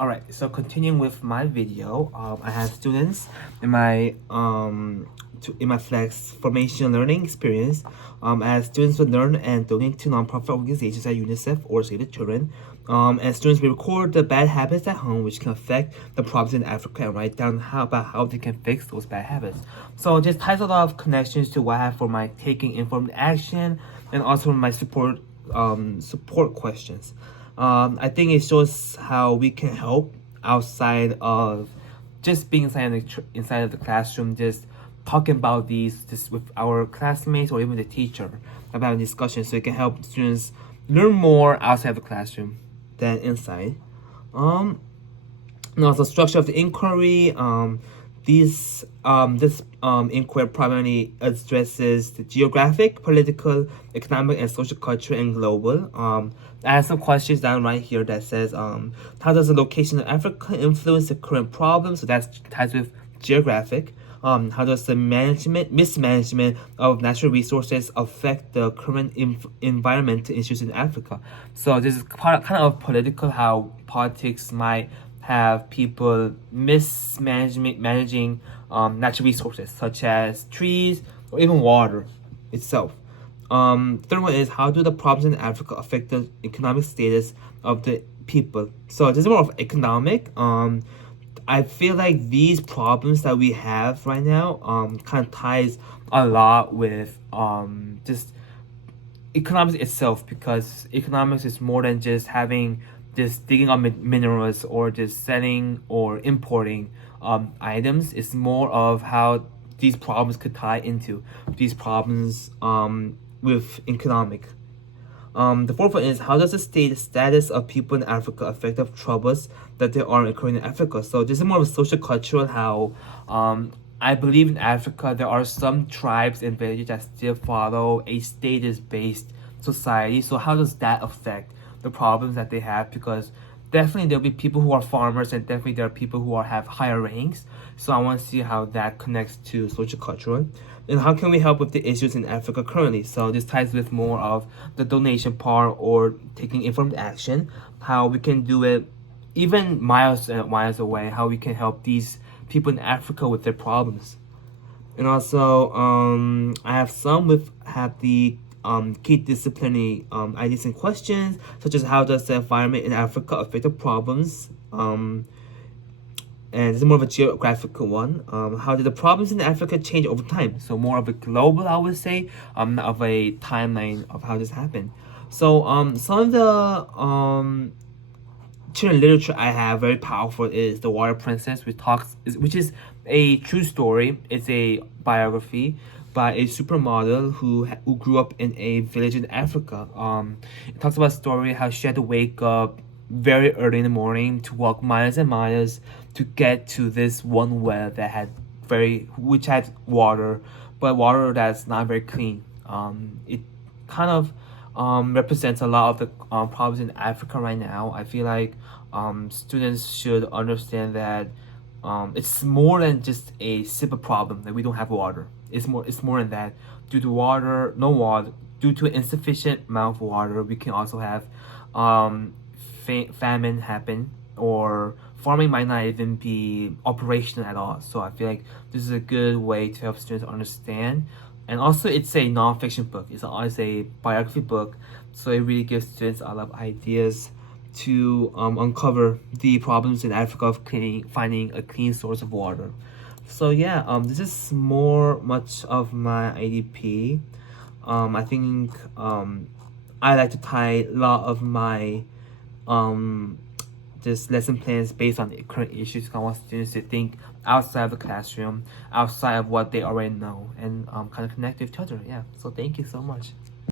Alright, so continuing with my video, I have students in my Flex formation learning experience. As students will learn and donate to nonprofit organizations like UNICEF or Save the Children. And students will record the bad habits at home, which can affect the problems in Africa, and write down how they can fix those bad habits. So this ties a lot of connections to what I have for my taking informed action, and also my support questions. I think it shows how we can help outside of just being inside of the classroom, just talking about these just with our classmates or even the teacher about a discussion, so it can help students learn more outside of the classroom than inside. And also structure of the inquiry. This inquiry primarily addresses the geographic, political, economic, and social, culture, and global. I have some questions down right here that says, how does the location of Africa influence the current problems? So that's ties with geographic. How does the mismanagement of natural resources affect the current environmental issues in Africa? So this is kind of political, how politics might have people managing natural resources such as trees or even water itself. Third one is, how do the problems in Africa affect the economic status of the people? So this is more of economic. I feel like these problems that we have right now kind of ties a lot with just economics itself, because economics is more than just digging up minerals or just selling or importing items. It's more of how these problems could tie into these problems with economic. The fourth one is, how does the status of people in Africa affect the troubles that there are occurring in Africa? So this is more of a social cultural, how I believe in Africa there are some tribes and villages that still follow a status-based society. So how does that affect the problems that they have? Because definitely there'll be people who are farmers, and definitely there are people who have higher ranks. So I want to see how that connects to social cultural. And how can we help with the issues in Africa currently? So this ties with more of the donation part or taking informed action, how we can do it even miles and miles away, how we can help these people in Africa with their problems. And also I have the key disciplinary ideas and questions, such as how does the environment in Africa affect the problems, and this is more of a geographical one. How did the problems in Africa change over time? So more of a global, I would say, not of a timeline of how this happened. So some of the children literature I have very powerful is The Water Princess, which is a true story. It's a biography by a supermodel who grew up in a village in Africa. It talks about a story how she had to wake up very early in the morning to walk miles and miles to get to this one well that which had water, but water that's not very clean. It kind of represents a lot of the problems in Africa right now. I feel like students should understand that it's more than just a simple problem that we don't have water. It's more than that. Due to insufficient amount of water, we can also have famine happen, or farming might not even be operational at all. So I feel like this is a good way to help students understand. And also, it's a non-fiction book. It's a biography book, so it really gives students a lot of ideas to uncover the problems in Africa of finding a clean source of water. So yeah, this is much of my IDP. I think I like to tie a lot of my just lesson plans based on the current issues. I want students to think outside of the classroom, outside of what they already know, and kind of connect with each other. Yeah. So thank you so much.